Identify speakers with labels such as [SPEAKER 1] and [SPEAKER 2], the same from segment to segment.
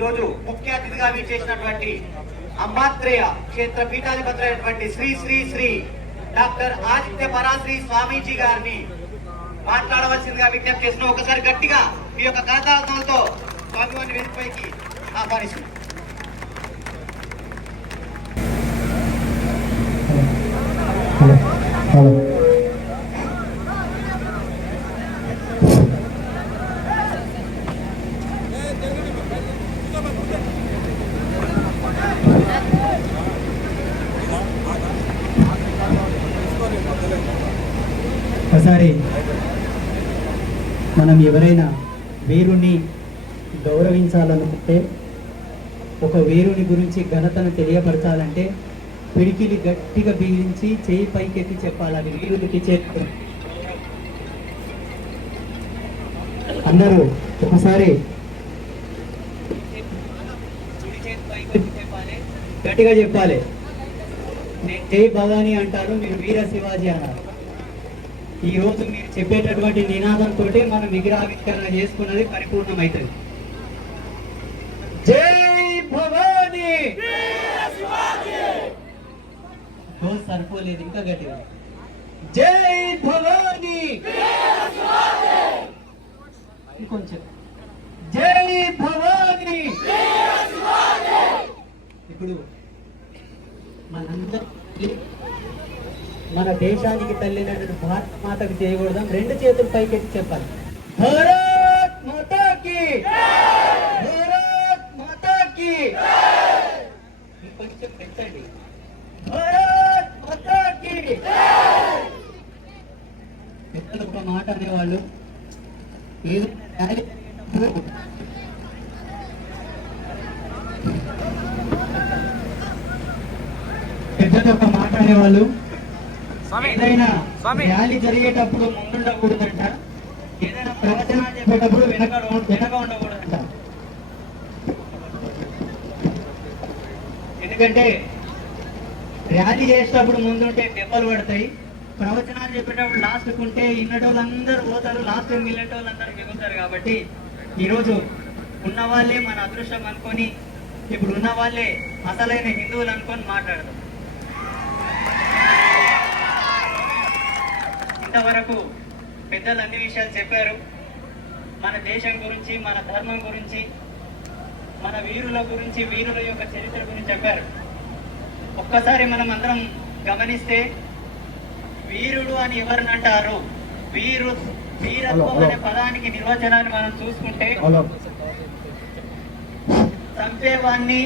[SPEAKER 1] ఈరోజు ముఖ్య అతిథిగా చేసినటువంటి అంబాత్రేయ క్షేత్ర పీఠాధిపతులైనటువంటి శ్రీ శ్రీ శ్రీ డాక్టర్ ఆదిత్య పరాశ్రీ స్వామీజీ గారిని మాట్లాడవలసిందిగా విజ్ఞప్తి చేసిన ఒకసారి గట్టిగా మీ యొక్క ఖాతాలతో స్వామివారిని వేదికపైకి ఆహ్వానిస్తుంది
[SPEAKER 2] హలో ఒక్కసారి మనం ఎవరైనా వీరుని గౌరవించాలనుకుంటే ఒక వీరుని గురించి ఘనతను తెలియపరచాలంటే పిడికిలి గట్టిగా బిగించి చేయి పైకెత్తి చెప్పాలని అది వీరునికి చేతి అందరూ ఒకసారి గట్టిగా చెప్పాలి. నేను జై భవానీ అంటారు మీరు వీర శివాజీ అన్నారు. ఈ రోజు మీరు చెప్పేటటువంటి నినాదంతో మనం విగ్రహావిష్కరణ చేసుకున్నది పరిపూర్ణమవుతుంది జై భవానీ! రోజు సరిపోలేదు ఇంకా గట్టిగా. జై భవానీ! ఇంకొంచెం. జై భవానీ! ఇప్పుడు మనందరూ మన దేశానికి తల్లినటువంటి భారత మాతకు చేయకూడదాం రెండు చేతులు పైకెత్తి చెప్పాలి. భారత్ మాతాకి! భారత్ మాతాకి! కొంచెం పెంచండి. భారత్ మాతాకి! పెద్దలు ఒక మాట అనేవాళ్ళు ఏదో ర్యాలీ పెద్దలు ఒక మాట అనేవాళ్ళు ఏదైనా ర్యాలీ జరిగేటప్పుడు ముందుండకూడదంట. ఏదైనా ప్రవచనాలు చెప్పేటప్పుడు వెనక వెనక ఉండకూడదంట. ఎందుకంటే ర్యాలీ చేసేటప్పుడు ముందుంటే దెబ్బలు పడతాయి. ప్రవచనాలు చెప్పేటప్పుడు లాస్ట్ ఉంటే ఇన్నటోళ్ళందరూ పోతారు. లాస్ట్ మిగిలినటోళ్ళందరూ మిగులుతారు కాబట్టి ఈరోజు ఉన్న వాళ్ళే మన అదృష్టం అనుకొని ఇప్పుడు ఉన్న వాళ్ళే అసలైన హిందువులు అనుకొని మాట్లాడతాం ఇంతవరకు పెద్దలు అన్ని విషయాలు చెప్పారు. మన దేశం గురించి మన ధర్మం గురించి మన వీరుల గురించి వీరుల యొక్క చరిత్ర గురించి చెప్పారు. ఒక్కసారి మనం అందరం గమనిస్తే వీరుడు అని ఎవరిని అంటారు వీరు వీరత్వం అనే పదానికి నిర్వచనాన్ని మనం చూసుకుంటే చంపేవాణ్ణి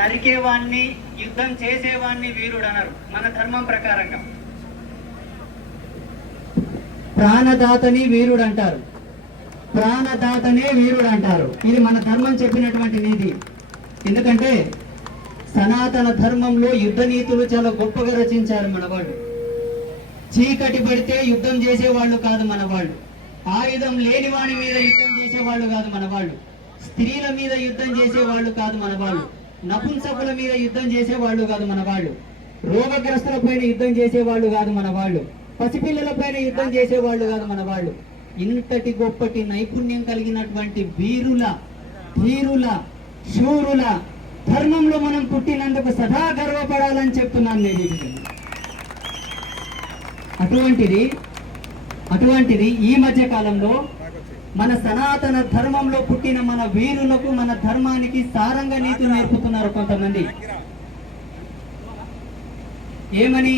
[SPEAKER 2] నరికేవాణ్ణి యుద్ధం చేసేవాణ్ణి వీరుడు అన్నారు. మన ధర్మం ప్రకారంగా. ప్రాణదాతని వీరుడు అంటారు ప్రాణదాతనే వీరుడు అంటారు ఇది మన ధర్మం చెప్పినటువంటి నీతి. ఎందుకంటే సనాతన ధర్మంలో యుద్ధ నీతులు చాలా గొప్పగా రచించారు మన వాళ్ళు చీకటి పడితే యుద్ధం చేసేవాళ్ళు కాదు మన వాళ్ళు ఆయుధం లేని వాని మీద యుద్ధం చేసేవాళ్ళు కాదు మన వాళ్ళు స్త్రీల మీద యుద్ధం చేసేవాళ్ళు కాదు మన వాళ్ళు నపుంసకుల మీద యుద్ధం చేసేవాళ్ళు కాదు మన వాళ్ళు రోగగ్రస్తుల పైన యుద్ధం చేసేవాళ్ళు కాదు మన వాళ్ళు పసిపిల్లల పైన యుద్ధం చేసేవాళ్ళు కాదు మన వాళ్ళు. ఇంతటి గొప్పటి నైపుణ్యం కలిగినటువంటి వీరుల ధీరుల శూరుల ధర్మంలో మనం పుట్టినందుకు సదా గర్వపడాలని చెప్తున్నాను నేను. అటువంటిది అటువంటిది ఈ మధ్య కాలంలో మన సనాతన ధర్మంలో పుట్టిన మన వీరులకు మన ధర్మానికి సారంగా నీతులు నేర్పుతున్నారు కొంతమంది. ఏమని?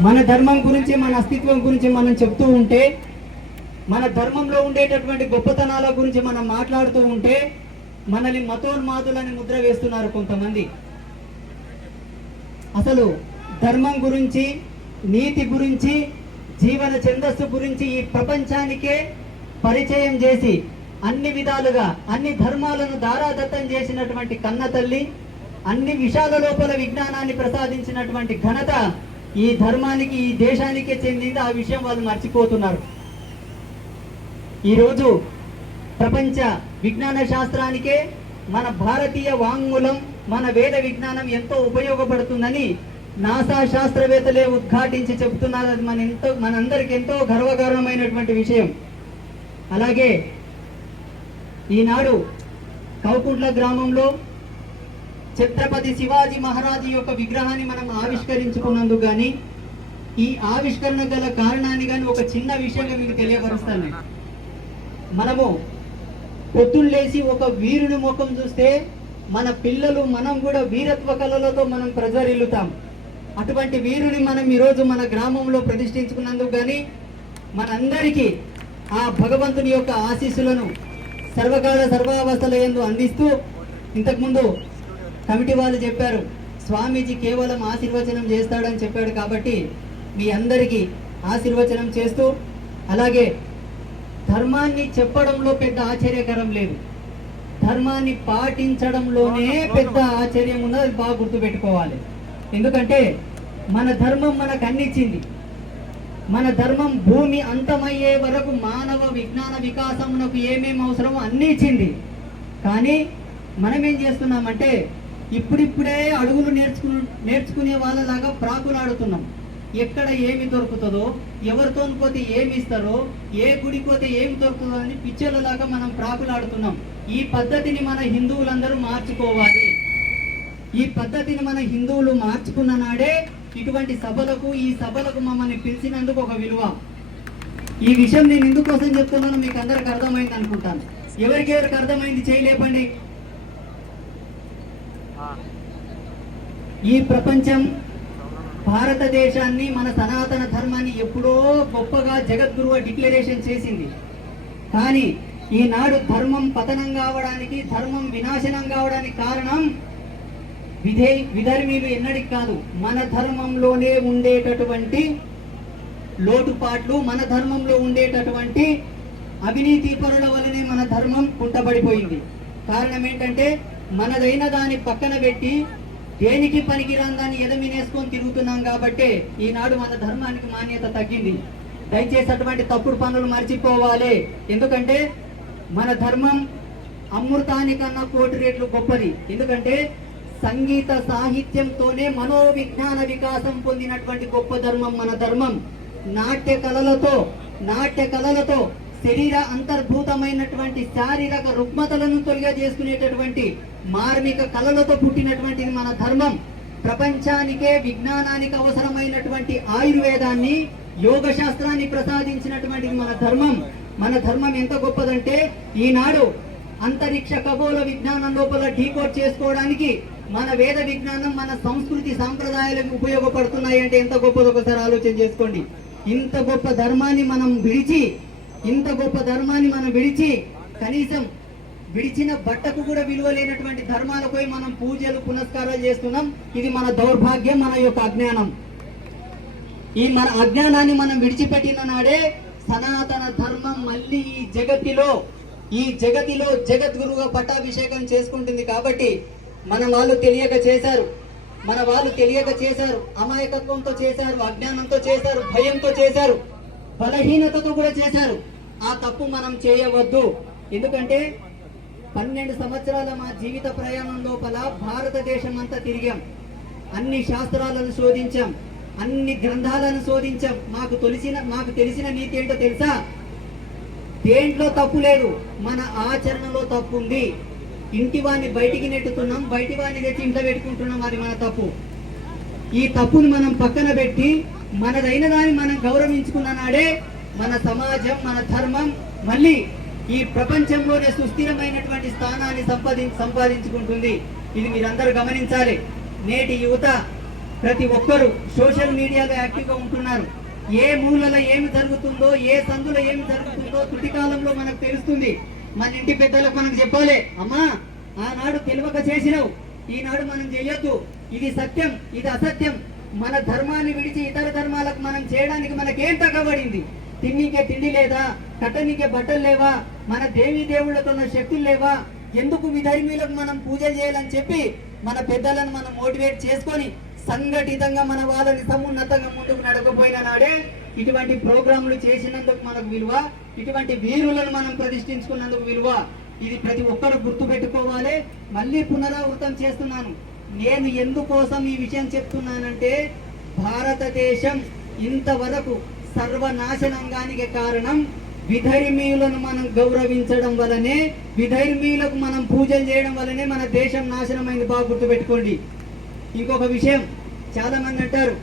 [SPEAKER 2] మన ధర్మం గురించి మన అస్తిత్వం గురించి మనం చెప్తూ ఉంటే మన ధర్మంలో ఉండేటటువంటి గొప్పతనాల గురించి మనం మాట్లాడుతూ ఉంటే మనల్ని మతోన్మాదులని ముద్ర వేస్తున్నారు కొంతమంది. అసలు ధర్మం గురించి నీతి గురించి జీవన ఛందస్సు గురించి ఈ ప్రపంచానికే పరిచయం చేసి అన్ని విధాలుగా అన్ని ధర్మాలను దారాదత్తం చేసినటువంటి కన్న తల్లి అన్ని విషయాల లోపల విజ్ఞానాన్ని ప్రసాదించినటువంటి ఘనత ఈ ధర్మానికి ఈ దేశానికే చెందింది ఆ విషయం వాళ్ళు మర్చిపోతున్నారు. ఈరోజు ప్రపంచ విజ్ఞాన శాస్త్రానికే మన భారతీయ వాంగ్మూలం మన వేద విజ్ఞానం ఎంతో ఉపయోగపడుతుందని నాసా శాస్త్రవేత్తలే ఉద్ఘాటించి చెబుతున్నారు. అది మన ఎంతో మనందరికి ఎంతో గర్వకారణమైనటువంటి విషయం. అలాగే ఈనాడు కౌకుంట్ల గ్రామంలో ఛత్రపతి శివాజీ మహారాజు యొక్క విగ్రహాన్ని మనం ఆవిష్కరించుకున్నందుకు గాని ఈ ఆవిష్కరణ గల కారణాన్ని గాని ఒక చిన్న విషయంగా మీకు తెలియపరుస్తాను. మనము పొద్దున్నేసి ఒక వీరుని ముఖం చూస్తే మన పిల్లలు మనం కూడా వీరత్వ కళలతో మనం ప్రజరిల్లుతాం అటువంటి వీరుని మనం ఈరోజు మన గ్రామంలో ప్రతిష్ఠించుకున్నందుకు గాని మనందరికీ ఆ భగవంతుని యొక్క ఆశీస్సులను సర్వకాల సర్వావస్థల యందు అందిస్తూ ఇంతకుముందు కమిటీ వాళ్ళు చెప్పారు స్వామీజీ కేవలం ఆశీర్వచనం చేస్తాడని చెప్పాడు కాబట్టి మీ అందరికీ ఆశీర్వచనం చేస్తూ అలాగే ధర్మాన్ని చెప్పడంలో పెద్ద ఆశ్చర్యకరం లేదు. ధర్మాన్ని పాటించడంలోనే పెద్ద ఆశ్చర్యం ఉన్నది అది బాగా గుర్తుపెట్టుకోవాలి. ఎందుకంటే మన ధర్మం మనకు అన్నిచ్చింది. మన ధర్మం భూమి అంతమయ్యే వరకు మానవ విజ్ఞాన వికాసమునకు ఏమేమి అవసరమో అన్ని ఇచ్చింది కానీ మనం ఏం చేస్తున్నామంటే ఇప్పుడిప్పుడే అడుగులు నేర్చుకు నేర్చుకునే వాళ్ళలాగా ప్రాకులాడుతున్నాం. ఎక్కడ ఏమి దొరుకుతుందో ఎవరితో పోతే ఏమి ఇస్తారో ఏ గుడికి పోతే ఏమి దొరుకుతుందో అని పిచ్చర్లలాగా మనం ప్రాకులాడుతున్నాం. ఈ పద్ధతిని మన హిందువులందరూ మార్చుకోవాలి. ఈ పద్ధతిని మన హిందువులు మార్చుకున్న నాడే ఇటువంటి సభలకు ఈ సభలకు మమ్మల్ని పిలిచినందుకు ఒక విలువ. ఈ విషయం నేను ఎందుకోసం చెప్తున్నాను మీకు అందరికి అర్థమైంది అనుకుంటాను. ఎవరికి ఎవరికి అర్థమైంది చేయలేపండి ఈ ప్రపంచం భారతదేశాన్ని మన సనాతన ధర్మాన్ని ఎప్పుడో గొప్పగా జగద్గురువు డిక్లరేషన్ చేసింది. కానీ ఈనాడు ధర్మం పతనం కావడానికి ధర్మం వినాశనం కావడానికి కారణం విధే విధర్మీలు ఎన్నడికి కాదు మన ధర్మంలోనే ఉండేటటువంటి లోటుపాట్లు మన ధర్మంలో ఉండేటటువంటి అవినీతి పరుల వల్లనే మన ధర్మం కుంటబడిపోయింది కారణం ఏంటంటే మనదైన దాన్ని పక్కన పెట్టి దేనికి పనికిరాని దాన్ని ఎదమినేసుకొని తిరుగుతున్నాం కాబట్టి ఈనాడు మన ధర్మానికి మాన్యత తగ్గింది. దయచేసి అటువంటి తప్పుడు పనులు మర్చిపోవాలి. ఎందుకంటే మన ధర్మం అమృతానికన్నా కోటి రేట్లు గొప్పది. ఎందుకంటే సంగీత సాహిత్యంతోనే మనోవిజ్ఞాన వికాసం పొందినటువంటి గొప్ప ధర్మం మన ధర్మం. నాట్య కళలతో నాట్య కళలతో శరీర అంతర్భూతమైనటువంటి శారీరక రుగ్మతలను తొలగజేసుకునేటటువంటి మార్మిక కళలతో పుట్టినటువంటిది మన ధర్మం. ప్రపంచానికే విజ్ఞానానికి అవసరమైనటువంటి ఆయుర్వేదాన్ని యోగ శాస్త్రాన్ని ప్రసాదించినటువంటిది మన ధర్మం. మన ధర్మం ఎంత గొప్పదంటే ఈనాడు అంతరిక్ష ఖగోళ విజ్ఞానం లోపల డీకోడ్ చేసుకోవడానికి మన వేద విజ్ఞానం మన సంస్కృతి సాంప్రదాయాలకు ఉపయోగపడుతున్నాయి అంటే ఎంత గొప్పది ఒకసారి ఆలోచన చేసుకోండి. ఇంత గొప్ప ధర్మాన్ని మనం విడిచి ఇంత గొప్ప ధర్మాన్ని మనం విడిచి కనీసం విడిచిన బట్టకు కూడా విలువ లేనటువంటి ధర్మాలపై పోయి మనం పూజలు పునస్కారాలు చేస్తున్నాం. ఇది మన దౌర్భాగ్యం మన యొక్క అజ్ఞానం. ఈ మన అజ్ఞానాన్ని మనం విడిచిపెట్టిన నాడే సనాతన ధర్మం మళ్ళీ ఈ జగతిలో ఈ జగతిలో జగద్గురుగా పట్టాభిషేకం చేసుకుంటుంది కాబట్టి మన వాళ్ళు తెలియక చేశారు. మన వాళ్ళు తెలియక చేశారు. అమాయకత్వంతో చేశారు అజ్ఞానంతో చేశారు భయంతో చేశారు. బలహీనతతో కూడా చేశారు. ఆ తప్పు మనం చేయవద్దు. ఎందుకంటే పన్నెండు సంవత్సరాల మా జీవిత ప్రయాణం లోపల భారతదేశం అంతా తిరిగాం. అన్ని శాస్త్రాలను శోధించాం. అన్ని గ్రంథాలను శోధించాం. మాకు తెలిసిన మాకు తెలిసిన నీతి ఏంటో తెలుసా? దేంట్లో తప్పు లేదు. మన ఆచరణలో తప్పు ఉంది. ఇంటి వాడిని బయటికి నెట్టుతున్నాం. బయటి వాడిని తెచ్చి ఇంట్లో పెట్టుకుంటున్నాం. అది మన తప్పు. ఈ తప్పుని మనం పక్కన పెట్టి మనదైన దాన్ని మనం గౌరవించుకున్న నాడే మన సమాజం మన ధర్మం మళ్ళీ ఈ ప్రపంచంలోనే సుస్థిరమైనటువంటి స్థానాన్ని సంపాది సంపాదించుకుంటుంది. ఇది మీరందరూ గమనించాలి. నేటి యువత ప్రతి ఒక్కరూ సోషల్ మీడియాలో యాక్టివ్గా ఉంటున్నారు. ఏ మూలలో ఏమి జరుగుతుందో ఏ సందులో ఏమి జరుగుతుందో తుటి కాలంలో మనకు తెలుస్తుంది. మన ఇంటి పెద్దలకు మనకు చెప్పాలి అమ్మా ఆనాడు తెలివక చేసినావు. ఈనాడు మనం చేయొద్దు ఇది సత్యం ఇది అసత్యం. మన ధర్మాన్ని విడిచి ఇతర ధర్మాలకు మనం చేయడానికి మనకేం తగ్గబడింది? తిన్నీకే తిండి లేదా కట్టనీకే బట్టలు లేవా? మన దేవి దేవుళ్ళతో శక్తులు లేవా? ఎందుకు విధర్మీలకు మనం పూజ చేయాలని చెప్పి మన పెద్దలను మనం మోటివేట్ చేసుకొని సంఘటితంగా మన వాళ్ళని సమున్నతంగా ముందుకు నడకపోయిన నాడే ఇటువంటి ప్రోగ్రాంలు చేసినందుకు మనకు విలువ ఇటువంటి వీరులను మనం ప్రతిష్ఠించుకున్నందుకు విలువ. ఇది ప్రతి ఒక్కరు గుర్తు పెట్టుకోవాలి మళ్ళీ పునరావృతం చేస్తున్నాను. నేను ఎందుకోసం ఈ విషయం చెప్తున్నానంటే భారతదేశం ఇంతవరకు సర్వనాశనంగానికి కారణం విధర్మీయులను మనం గౌరవించడం వలనే విధర్మీయులకు మనం పూజలు చేయడం వలనే మన దేశం నాశనమైంది. బాగా గుర్తుపెట్టుకోండి. ఇంకొక విషయం చాలా మంది అంటారు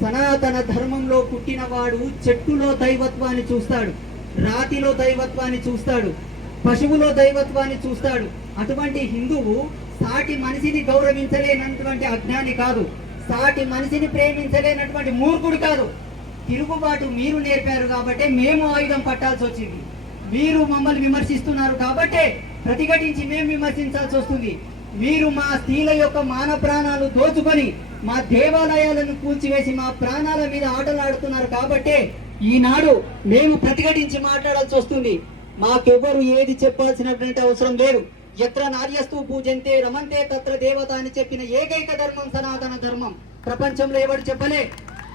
[SPEAKER 2] సనాతన ధర్మంలో పుట్టినవాడు చెట్టులో దైవత్వాన్ని చూస్తాడు రాతిలో దైవత్వాన్ని చూస్తాడు పశువులో దైవత్వాన్ని చూస్తాడు. అటువంటి హిందువు సాటి మనిషిని గౌరవించలేనటువంటి అజ్ఞాని కాదు. సాటి మనిషిని ప్రేమించలేనటువంటి మూర్ఖుడు కాదు. తిరుగుబాటు మీరు నేర్పారు కాబట్టి మేము ఆయుధం పట్టాల్సి వచ్చింది. మీరు మమ్మల్ని విమర్శిస్తున్నారు కాబట్టే ప్రతిఘటించి మేము విమర్శించాల్సి వస్తుంది. మీరు మా స్త్రీల యొక్క మాన ప్రాణాలు దోచుకొని మా దేవాలయాలను కూల్చివేసి మా ప్రాణాల మీద ఆటలాడుతున్నారు కాబట్టే ఈనాడు మేము ప్రతిఘటించి మాట్లాడాల్సి వస్తుంది. మాకెవ్వరు ఏది చెప్పాల్సినటువంటి అవసరం లేదు. ఎత్ర నార్యస్తు పూజంతే రమంతే తత్ర దేవత అని చెప్పిన ఏకైక ధర్మం సనాతన ధర్మం. ప్రపంచంలో ఎవరు చెప్పలే?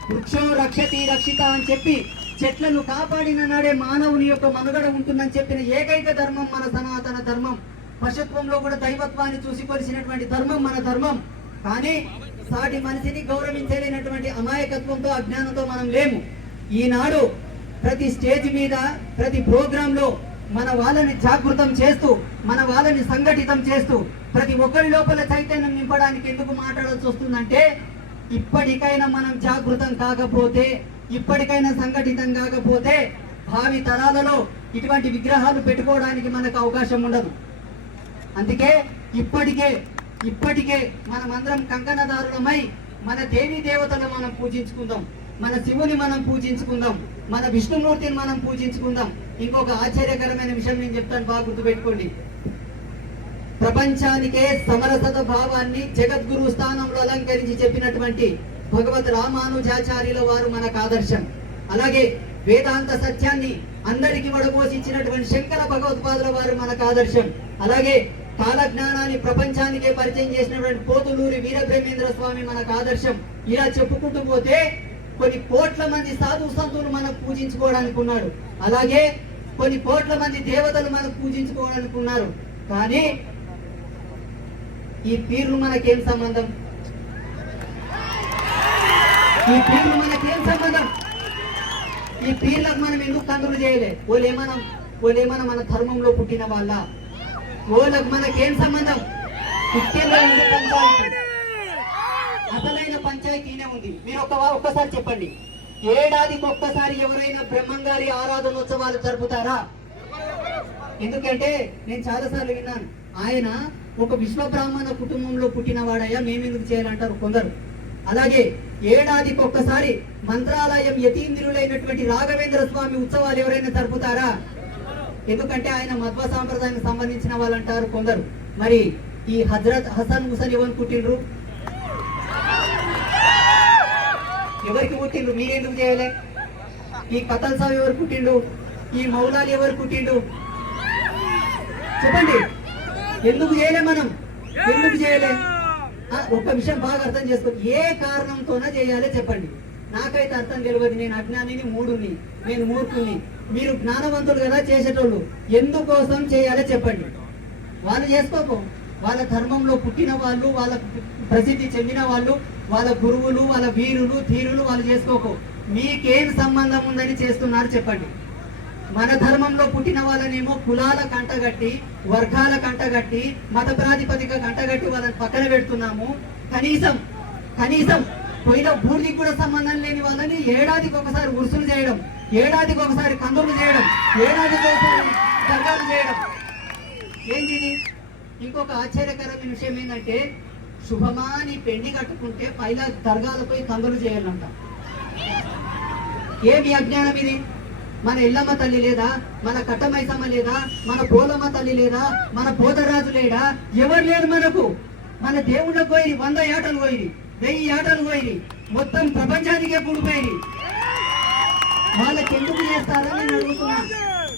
[SPEAKER 2] వృక్షం రక్షతి రక్షిత అని చెప్పి చెట్లను కాపాడిన నాడే మానవుని యొక్క మనుగడ ఉంటుందని చెప్పిన ఏకైక ధర్మం మన సనాతన ధర్మం. పశుత్వంలో కూడా దైవత్వాన్ని చూసి కొలిసినటువంటి ధర్మం మన ధర్మం. కానీ సాటి మనిషిని గౌరవించలేనటువంటి అమాయకత్వంతో అజ్ఞానంతో మనం లేము. ఈనాడు ప్రతి స్టేజ్ మీద ప్రతి ప్రోగ్రామ్లో మన వాళ్ళని జాగృతం చేస్తూ మన వాళ్ళని సంఘటితం చేస్తూ ప్రతి ఒక్కరి లోపల చైతన్యం నింపడానికి ఎందుకు మాట్లాడాల్సి వస్తుందంటే ఇప్పటికైనా మనం జాగృతం కాకపోతే ఇప్పటికైనా సంఘటితం కాకపోతే భావి తరాలలో ఇటువంటి విగ్రహాలు పెట్టుకోవడానికి మనకు అవకాశం ఉండదు. అందుకే ఇప్పటికే ఇప్పటికే మనమందరం కంకణదారులమై మన దేవి దేవతలు మనం పూజించుకుందాం. మన శివుని మనం పూజించుకుందాం. మన విష్ణుమూర్తిని మనం పూజించుకుందాం. ఇంకొక ఆశ్చర్యకరమైన విషయం నేను చెప్తాను బాగా గుర్తుపెట్టుకోండి. ప్రపంచానికే సమరసత భావాన్ని జగద్గురు స్థానంలో అలంకరించి చెప్పినటువంటి భగవత్ రామానుజాచార్యుల వారు మనకు ఆదర్శం. అలాగే వేదాంత సత్యాన్ని అందరికి వడపోషించినటువంటి శంకర భగవత్పాదుల వారు మనకు ఆదర్శం. అలాగే కాలజ్ఞానాన్ని ప్రపంచానికే పరిచయం చేసినటువంటి పోతులూరి వీరబ్రహ్మేంద్ర స్వామి మనకు ఆదర్శం. ఇలా చెప్పుకుంటూ పోతే కొన్ని కోట్ల మంది సాధు సంతులు మనకు పూజించుకోవడానికి ఉన్నాడు అలాగే కొన్ని కోట్ల మంది దేవతలు మనకు పూజించుకోవడానికి ఉన్నారు. కానీ ఈ పీర్లు మనకేం సంబంధం? ఈ పీర్లు మనకేం సంబంధం? ఈ పీర్లకు మనం ఎందుకు కందులు చేయలే? ఓలేమనం ఓలేమనం మన ధర్మంలో పుట్టిన వాళ్ళ. ఓలకు మనకేం సంబంధం? పుట్టేలో ఎందుకు పంచాయతీనే ఉంది. మీరు ఒక ఒక్కసారి చెప్పండి. ఏడాదికి ఒక్కసారి ఎవరైనా బ్రహ్మంగారి ఆరాధనోత్సవాలు జరుపుతారా? ఎందుకంటే నేను చాలా సార్లు విన్నాను. ఆయన ఒక విశ్వ బ్రాహ్మణ కుటుంబంలో పుట్టినవాడయ్యా మేమెందుకు చేయాలంటారు కొందరు. అలాగే ఏడాదికి ఒక్కసారి మంత్రాలయం యతీంద్రులైనటువంటి రాఘవేంద్ర స్వామి ఉత్సవాలు ఎవరైనా జరుపుతారా? ఎందుకంటే ఆయన మధ్వ సాంప్రదాయానికి సంబంధించిన వాళ్ళు అంటారు కొందరు. మరి ఈ హజరత్ హసన్ హుసన్ ఎవరు పుట్టినరు ఎవరికి పుట్టిండు? మీరెందుకు చేయలే? ఈ కథల్ సాబ్ ఎవరు పుట్టిండు? ఈ మౌలాలు ఎవరు పుట్టిండు? చెప్పండి. ఎందుకు చేయలే మనం? ఎందుకు చేయలే? ఒక ఒక్క విషయం బాగా అర్థం చేసుకో. ఏ కారణంతోనే చేయాలి చెప్పండి. నాకైతే అర్థం తెలియదు. నేను అజ్ఞానిని మూడుని నేను మూర్ఖుని మీరు జ్ఞానవంతులు కదా చేసేటోళ్ళు. ఎందుకోసం చేయాలో చెప్పండి. వాళ్ళు చేసుకోకు. వాళ్ళ ధర్మంలో పుట్టిన వాళ్ళు వాళ్ళ ప్రసిద్ధి చెందిన వాళ్ళు వాళ్ళ గురువులు వాళ్ళ వీరులు ధీరులు వాళ్ళు చేసుకోకు. మీకేం సంబంధం ఉందని చేస్తున్నారు చెప్పండి. మన ధర్మంలో పుట్టిన వాళ్ళనేమో కులాల కంటగట్టి వర్గాల కంటగట్టి మత ప్రాతిపదిక కంటగట్టి వాళ్ళని పక్కన పెడుతున్నాము. కనీసం కనీసం పోయిన బూడికి కూడా సంబంధం లేని వాళ్ళని ఏడాదికి ఒకసారి ఉరుసులు చేయడం ఏడాదికి ఒకసారి కందులు చేయడం ఏడాదికి ఒకసారి దర్గాలు చేయడం. ఏంది ఇంకొక ఆశ్చర్యకరమైన విషయం ఏంటంటే శుభమా అని పెళ్ళి కట్టుకుంటే పైలా దర్గాలపై కందరు చేయాలంట. ఏమి అజ్ఞానం ఇది? మన ఎల్లమ్మ తల్లి లేదా? మన కట్టమైసమ్మ లేదా? మన పోలమ్మ తల్లి లేదా? మన పోతరాజు లేడా? ఎవరు లేరు మనకు? మన దేవుళ్ళకు పోయి వంద ఏటలు పోయి వెయ్యి ఏటలు పోయి మొత్తం ప్రపంచానికే కూడిపోయి వాళ్ళకి ఎందుకు చేస్తారని అడుగుతున్నా.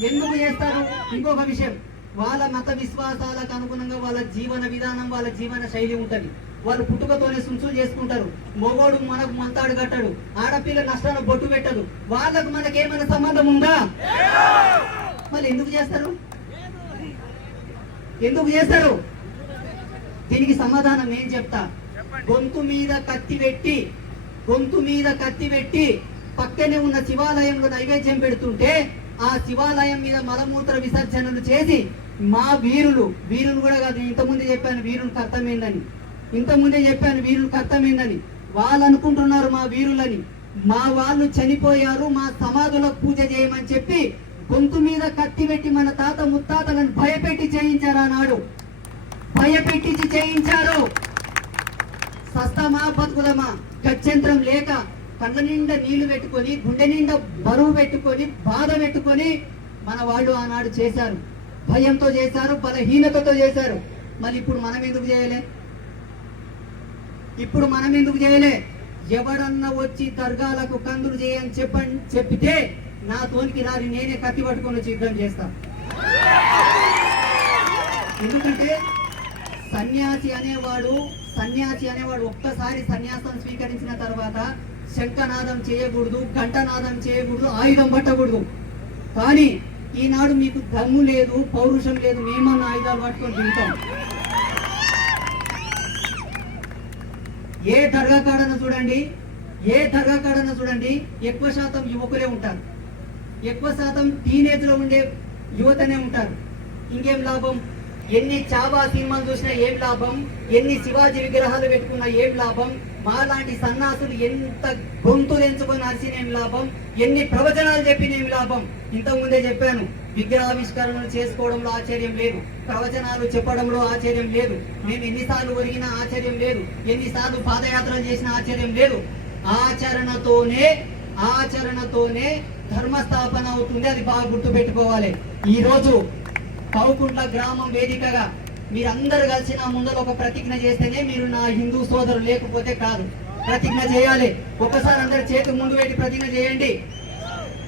[SPEAKER 2] ఎందుకు చేస్తారు? ఇంకొక విషయం. వాళ్ళ మత విశ్వాసాలకు అనుగుణంగా వాళ్ళ జీవన విధానం వాళ్ళ జీవన శైలి ఉంటుంది. వాళ్ళు పుట్టుకతోనే సుంసులు చేసుకుంటారు. మొగోడు మనకు మంతాడు కట్టడు. ఆడపిల్ల నష్టాన్ని బొట్టు పెట్టదు. వాళ్ళకు మనకేమైనా సంబంధం ఉందా? మళ్ళీ ఎందుకు చేస్తారు? ఎందుకు చేస్తారు? దీనికి సమాధానం ఏం చెప్తా. గొంతు మీద కత్తి పెట్టి గొంతు మీద కత్తి పెట్టి పక్కనే ఉన్న శివాలయంలో నైవేద్యం పెడుతుంటే ఆ శివాలయం మీద మలమూత్ర విసర్జనలు చేసి మా వీరులు వీరులు కూడా కాదు ఇంతకుముందే చెప్పాను వీరులకు అర్థమైందని ఇంతకుముందే చెప్పాను వీరులకు అర్థమైందని వాళ్ళు అనుకుంటున్నారు మా వీరులని. మా వాళ్ళు చనిపోయారు మా సమాధులకు పూజ చేయమని చెప్పి గొంతు మీద కత్తి పెట్టి మన తాత ముత్తాతలను భయపెట్టి చేయించారు ఆనాడు. భయపెట్టించి చేయించారు. సస్తమా బతుకుదమా గత్యంతరం లేక కళ్ళ నిండా నీళ్ళు పెట్టుకొని గుండె నిండా బరువు పెట్టుకొని బాధ పెట్టుకొని మన వాళ్ళు ఆనాడు చేశారు. భయంతో చేశారు బలహీనతతో చేశారు. మళ్ళీ ఇప్పుడు మనం ఎందుకు చేయలే? ఇప్పుడు మనం ఎందుకు చేయలే? ఎవడన్నా వచ్చి దర్గాలకు కందులు చేయని చెప్పండి చెప్పితే నా తోనికి రాని నేనే కత్తి పట్టుకొని వచ్చి యుద్ధం చేస్తా. ఎందుకంటే సన్యాసి అనేవాడు సన్యాసి అనేవాడు ఒక్కసారి సన్యాసం స్వీకరించిన తర్వాత శంఖనాదం చేయకూడదు ఘంటనాదం చేయకూడదు ఆయుధం పట్టకూడదు. కానీ ఈనాడు మీకు దమ్ము లేదు పౌరుషం లేదు మేమన్న ఆయుధాలు పట్టుకొని తింటాం. ఏ దర్గా కాడన చూడండి ఏ దర్గా కాడన చూడండి ఎక్కువ శాతం యువకులే ఉంటారు. ఎక్కువ శాతం టీనేజ్లో ఉండే యువతనే ఉంటారు. ఇంకేం లాభం? ఎన్ని చాబా సినిమాలు చూసినా ఏం లాభం? ఎన్ని శివాజీ విగ్రహాలు పెట్టుకున్నా ఏం లాభం? మాలాంటి సన్నాసులు ఎంత గొంతు తెంచుకొని అరిసిన లాభం? ఎన్ని ప్రవచనాలు చెప్పిన లాభం? ఇంతకు ముందే చెప్పాను విగ్రహావిష్కరణలు చేసుకోవడంలో ఆశ్చర్యం లేదు ప్రవచనాలు చెప్పడంలో ఆశ్చర్యం లేదు మేము ఎన్నిసార్లు ఒరిగినా ఆశ్చర్యం లేదు ఎన్నిసార్లు పాదయాత్రలు చేసిన ఆశ్చర్యం లేదు. ఆచరణతోనే ఆచరణతోనే ధర్మస్థాపన అవుతుంది అది బాగా గుర్తు పెట్టుకోవాలి ఈ రోజు పౌకుంట్ల గ్రామం వేదికగా మీరందరూ కలిసి నా ముందర ఒక ప్రతిజ్ఞ చేస్తేనే మీరు నా హిందూ సోదరులు లేకపోతే కాదు. ప్రతిజ్ఞ చేయాలి. ఒకసారి అందరు చేతి ముందు పెట్టి ప్రతిజ్ఞ చేయండి.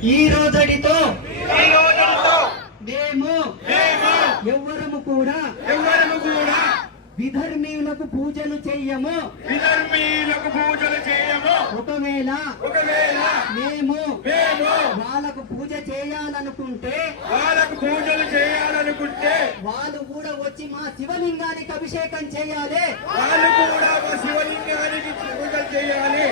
[SPEAKER 2] ఈ రోజుతో మేము ఎవ్వరము కూడా
[SPEAKER 3] ఎవరము కూడా
[SPEAKER 2] విధర్మీయులకు పూజలు చెయ్యము
[SPEAKER 3] విధర్మీయులకు పూజలు చేయము.
[SPEAKER 2] ఒకవేళ
[SPEAKER 3] ఒకవేళ
[SPEAKER 2] మేము
[SPEAKER 3] మేము
[SPEAKER 2] వాళ్ళకు పూజ చేయాలనుకుంటే
[SPEAKER 3] వాళ్ళకు పూజలు చేయాలనుకుంటే
[SPEAKER 2] వాళ్ళు కూడా వచ్చి మా శివలింగానికి అభిషేకం చేయాలి.
[SPEAKER 3] వాళ్ళు కూడా మా శివలింగానికి పూజలు చేయాలి.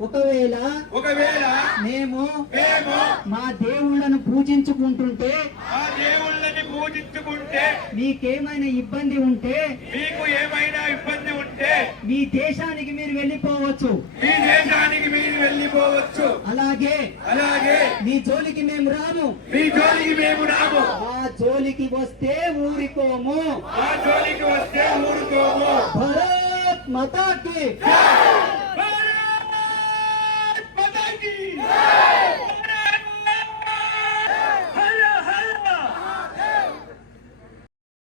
[SPEAKER 2] ఒకవేళ
[SPEAKER 3] ఒకవేళ
[SPEAKER 2] మేము
[SPEAKER 3] మేము
[SPEAKER 2] మా దేవుళ్ళను పూజించుకుంటుంటే
[SPEAKER 3] ఆ దేవుళ్ళని పూజించుకుంటే
[SPEAKER 2] మీకేమైనా ఇబ్బంది ఉంటే
[SPEAKER 3] మీకు ఏమైనా ఇబ్బంది ఉంటే
[SPEAKER 2] మీ దేశానికి మీరు వెళ్ళిపోవచ్చు.
[SPEAKER 3] మీ దేశానికి మీరు వెళ్ళిపోవచ్చు.
[SPEAKER 2] అలాగే
[SPEAKER 3] అలాగే
[SPEAKER 2] మీ జోలికి మేము రాము.
[SPEAKER 3] మీ జోలికి మేము రాము.
[SPEAKER 2] ఆ జోలికి వస్తే ఊరికోము.
[SPEAKER 3] ఆ జోలికి వస్తే ఊరుకోము. భరత్ మతాకి